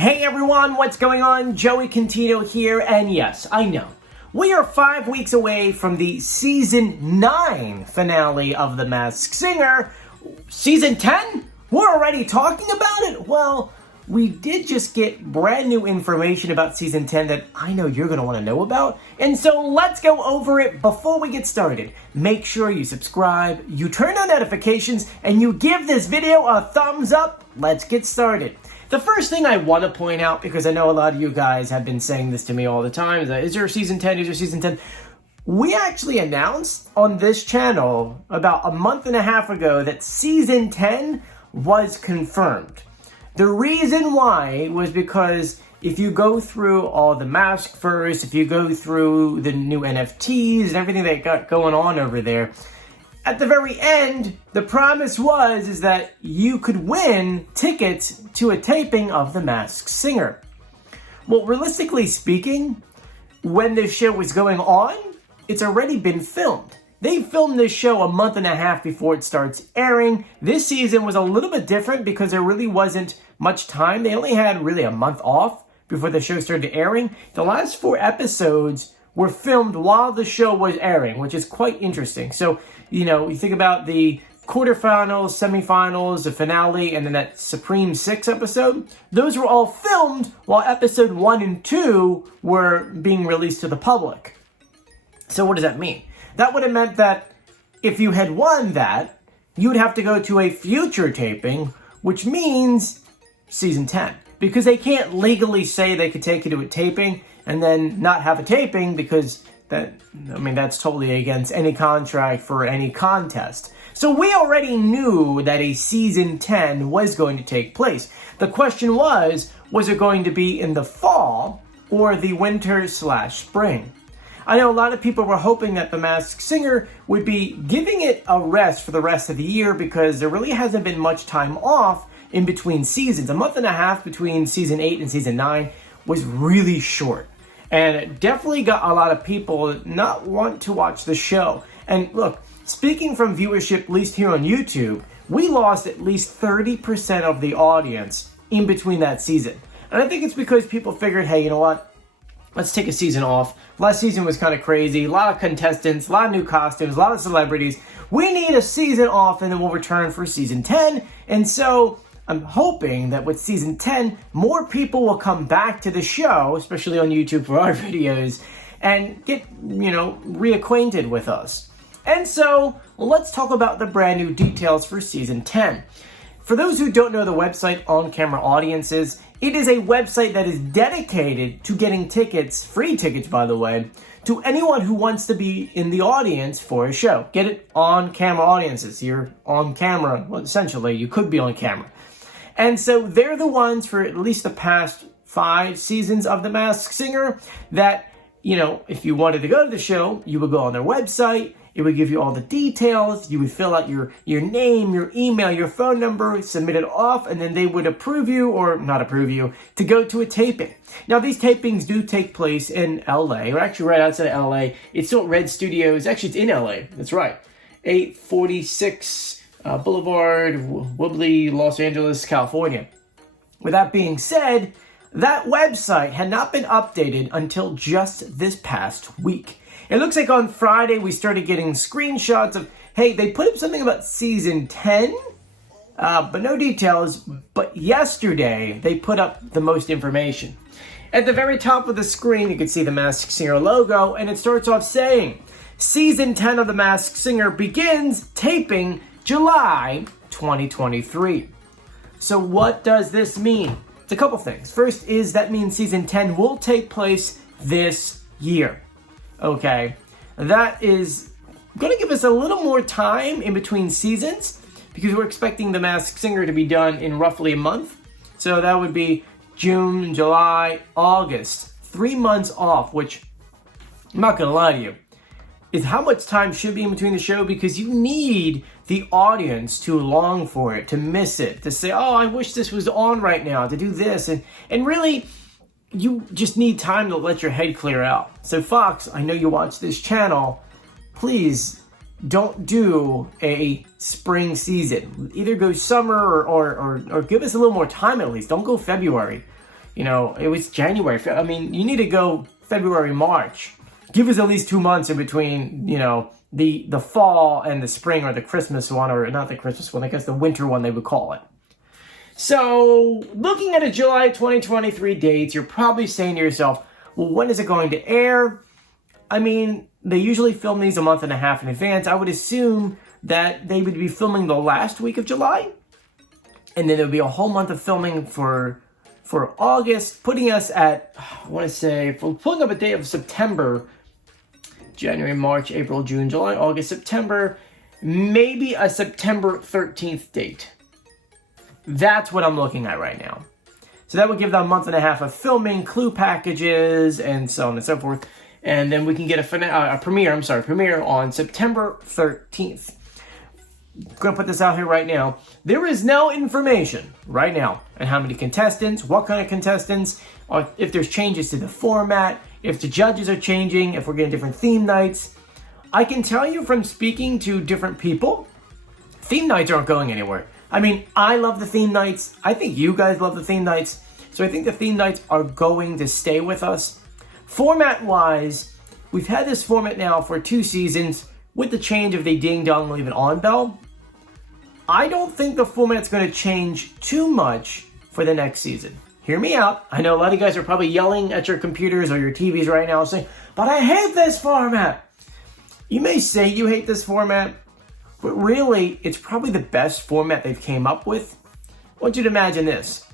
Hey everyone, what's going on? Joey Contino here, and yes, I know. We are 5 weeks away from the Season 9 finale of The Masked Singer. Season 10? We're already talking about it? Well, we did just get brand new information about Season 10 that I know you're going to want to know about. And so let's go over it before we get started. Make sure you subscribe, you turn on notifications, and you give this video a thumbs up. Let's get started. The first thing I want to point out, because I know a lot of you guys have been saying this to me all the time, is that, is there Season 10? Is there Season 10? We actually announced on this channel about a month and a half ago that Season 10 was confirmed. The reason why was because if you go through all the mask first, if you go through the new NFTs and everything they got going on over there, at the very end, the promise is that you could win tickets to a taping of The Masked Singer. Well, realistically speaking, when this show was going on, it's already been filmed. They filmed this show a month and a half before it starts airing. This season was a little bit different because there really wasn't much time. They only had really a month off before the show started airing. The last 4 episodes were filmed while the show was airing, which is quite interesting. So, you think about the quarterfinals, semifinals, the finale, and then that Supreme 6 episode. Those were all filmed while episode 1 and 2 were being released to the public. So what does that mean? That would have meant that if you had won that, you would have to go to a future taping, which means Season 10. Because they can't legally say they could take you to a taping and then not have a taping, because that's totally against any contract for any contest. So we already knew that a Season 10 was going to take place. The question was it going to be in the fall or the winter/spring? I know a lot of people were hoping that The Masked Singer would be giving it a rest for the rest of the year because there really hasn't been much time off in between seasons. A month and a half between Season 8 and Season 9 was really short. And it definitely got a lot of people not want to watch the show. And look, speaking from viewership, at least here on YouTube, we lost at least 30% of the audience in between that season. And I think it's because people figured, hey, you know what? Let's take a season off. Last season was kind of crazy. A lot of contestants, a lot of new costumes, a lot of celebrities. We need a season off and then we'll return for Season 10. And so I'm hoping that with Season 10, more people will come back to the show, especially on YouTube for our videos, and get, reacquainted with us. And so let's talk about the brand new details for Season 10. For those who don't know the website On Camera Audiences, it is a website that is dedicated to getting tickets, free tickets by the way, to anyone who wants to be in the audience for a show. Get it? On Camera Audiences. You're on camera. Well, essentially, you could be on camera. And so they're the ones for at least the past 5 seasons of The Masked Singer that, if you wanted to go to the show, you would go on their website. It would give you all the details. You would fill out your name, your email, your phone number, submit it off, and then they would approve you or not approve you to go to a taping. Now, these tapings do take place in LA, or actually right outside of LA. It's still at Red Studios. Actually, it's in LA. That's right. 846 Boulevard, Woodley, Los Angeles, California. With that being said, that website had not been updated until just this past week. It looks like on Friday we started getting screenshots of, hey, they put up something about Season 10, but no details. But yesterday they put up the most information. At the very top of the screen, you can see the Masked Singer logo, and it starts off saying, Season 10 of The Masked Singer begins taping July 2023. So what does this mean? It's a couple things. First is that means Season 10 will take place this year. Okay, that is going to give us a little more time in between seasons because we're expecting The Masked Singer to be done in roughly a month. So that would be June, July, August, 3 months off, which I'm not going to lie to you, is how much time should be in between the show because you need the audience to long for it, to miss it, to say, oh, I wish this was on right now, to do this. And really, you just need time to let your head clear out. So Fox, I know you watch this channel. Please don't do a spring season. Either go summer or give us a little more time at least. Don't go February. You know, it was January. I mean, you need to go February, March. Give us at least 2 months in between, you know, the fall and the spring, or the Christmas one, or not the Christmas one, I guess the winter one they would call it. So, looking at a July 2023 dates, you're probably saying to yourself, well, when is it going to air? I mean, they usually film these a month and a half in advance. I would assume that they would be filming the last week of July, and then there would be a whole month of filming for August, putting us at, I want to say, if we're pulling up a date of September, January, March, April, June, July, August, September, maybe a September 13th date. That's what I'm looking at right now. So that would give them a month and a half of filming, clue packages, and so on and so forth. And then we can get a premiere on September 13th. I'm going to put this out here right now. There is no information right now on how many contestants, what kind of contestants, or if there's changes to the format, if the judges are changing, if we're getting different theme nights. I can tell you from speaking to different people, theme nights aren't going anywhere. I mean, I love the theme nights. I think you guys love the theme nights. So I think the theme nights are going to stay with us. Format-wise, we've had this format now for 2 seasons with the change of the Ding Dong Leave It On bell. I don't think the format's going to change too much for the next season. Hear me out. I know a lot of you guys are probably yelling at your computers or your TVs right now saying, but I hate this format. You may say you hate this format, but really, it's probably the best format they've came up with. I want you to imagine this.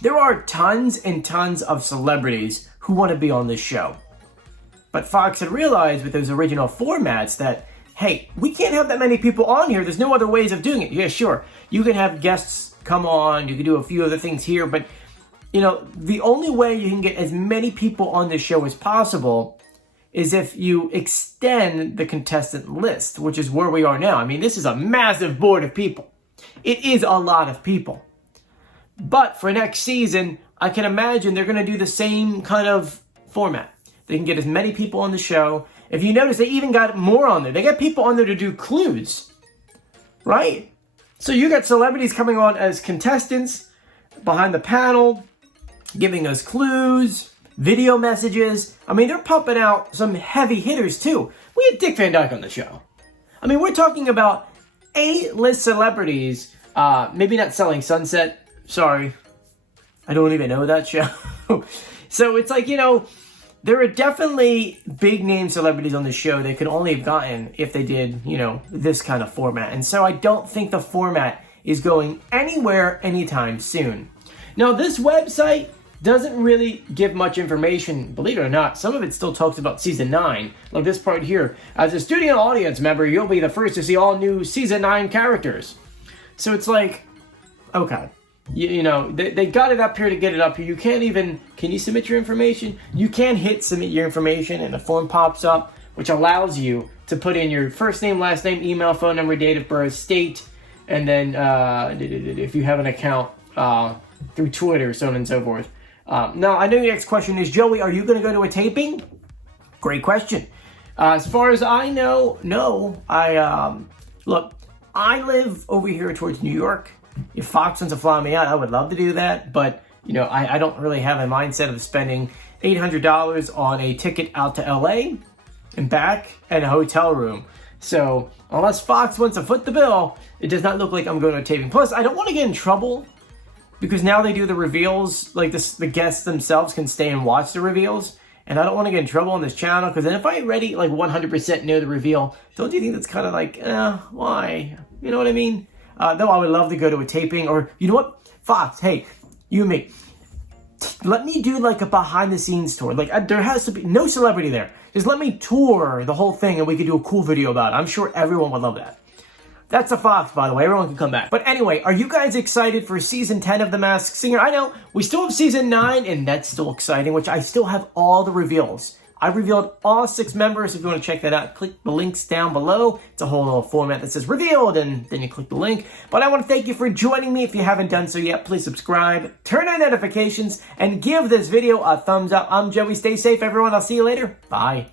There are tons and tons of celebrities who want to be on this show. But Fox had realized with those original formats that, hey, we can't have that many people on here. There's no other ways of doing it. Yeah, sure. You can have guests come on. You can do a few other things here. But, you know, the only way you can get as many people on this show as possible is if you extend the contestant list, which is where we are now. I mean, this is a massive board of people. It is a lot of people. But for next season, I can imagine they're going to do the same kind of format. They can get as many people on the show. If you notice, they even got more on there. They got people on there to do clues, right? So you got celebrities coming on as contestants behind the panel, giving us clues, video messages. I mean, they're pumping out some heavy hitters too. We had Dick Van Dyke on the show. I mean, we're talking about A-list celebrities, maybe not Selling Sunset. Sorry. I don't even know that show. So it's like, you know, there are definitely big name celebrities on the show they could only have gotten if they did, you know, this kind of format. And so I don't think the format is going anywhere anytime soon. Now, this website doesn't really give much information, believe it or not. Some of it still talks about season 9, like this part here. As a studio audience member, you'll be the first to see all new season 9 characters. So it's like, okay, you know, they got it up here to get it up here. You can't even, can you submit your information? You can hit submit your information and the form pops up, which allows you to put in your first name, last name, email, phone number, date of birth, state, and then if you have an account through Twitter, so on and so forth. Now, I know your next question is, Joey, are you going to go to a taping? Great question. As far as I know, no. Look, I live over here towards New York. If Fox wants to fly me out, I would love to do that. But, you know, I don't really have a mindset of spending $800 on a ticket out to LA and back and a hotel room. So, unless Fox wants to foot the bill, it does not look like I'm going to a taping. Plus, I don't want to get in trouble, because now they do the reveals, like this, the guests themselves can stay and watch the reveals. And I don't want to get in trouble on this channel, because then if I already like 100% know the reveal, don't you think that's kind of like, why? You know what I mean? Though I would love to go to a taping, or you know what? Fox, hey, you and me, let me do like a behind the scenes tour. Like there has to be no celebrity there. Just let me tour the whole thing and we could do a cool video about it. I'm sure everyone would love that. That's a Fox, by the way. Everyone can come back. But anyway, are you guys excited for Season 10 of The Masked Singer? I know, we still have Season 9, and that's still exciting, which I still have all the reveals. I revealed all 6 members. If you want to check that out, click the links down below. It's a whole little format that says revealed, and then you click the link. But I want to thank you for joining me. If you haven't done so yet, please subscribe, turn on notifications, and give this video a thumbs up. I'm Joey. Stay safe, everyone. I'll see you later. Bye.